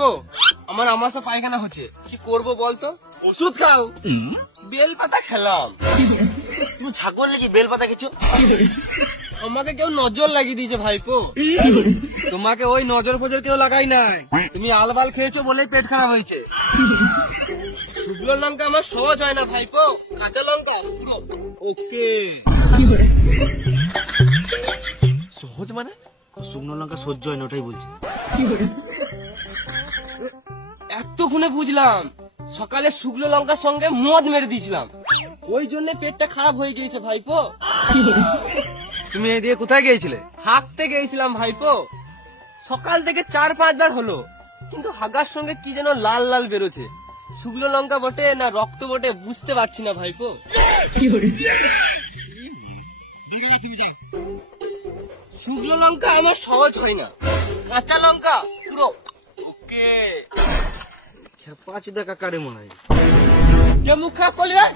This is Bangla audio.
ভাইপো, আমার আমাশা পায়খানা হচ্ছে, কি করবো বলতো? ওষুধ খাও। বেল পাতা খেলাম। তুমি ছাগল নাকি বেল পাতা খেছো? আমাকে কেউ নজর লাগিয়ে দিয়েছে ভাইপো। তোমাকে ওই নজর ফজর কেউ লাগাই নাই, তুমি আলবাল খেয়েছো বলেই পেট খারাপ হয়েছে। শুকনো লঙ্কা আমার সহজ হয় না ভাইপো, কাঁচা লঙ্কা পুরো ওকে। সহজ মানে? শুকনো লঙ্কা সহ্য হয় না, ওটাই বলছি। এতক্ষণে বুঝলাম, সকালে শুকনো লঙ্কার সঙ্গে মদ মেরে দিয়েছিলাম, ওই জন্য পেটটা খারাপ হয়ে গিয়েছে ভাইপো। তুমি এই দিয়ে কোথায় গিয়েছিলে? হাঁকতে গিয়েছিলাম ভাইপো, সকাল থেকে 4-5 বার হলো, কিন্তু হাগার সঙ্গে কি যেন লাল লাল বেরোছে। শুকনো লঙ্কা বটে না রক্ত বটে বুঝতে পারছি না ভাইপো। শুকনো লঙ্কা আমার সহজ হয় না, কাঁচা লঙ্কা পুরো ওকে। খেপা চুদা কাকারে মনে হয়। কে মুখ খারাপ করলি রে?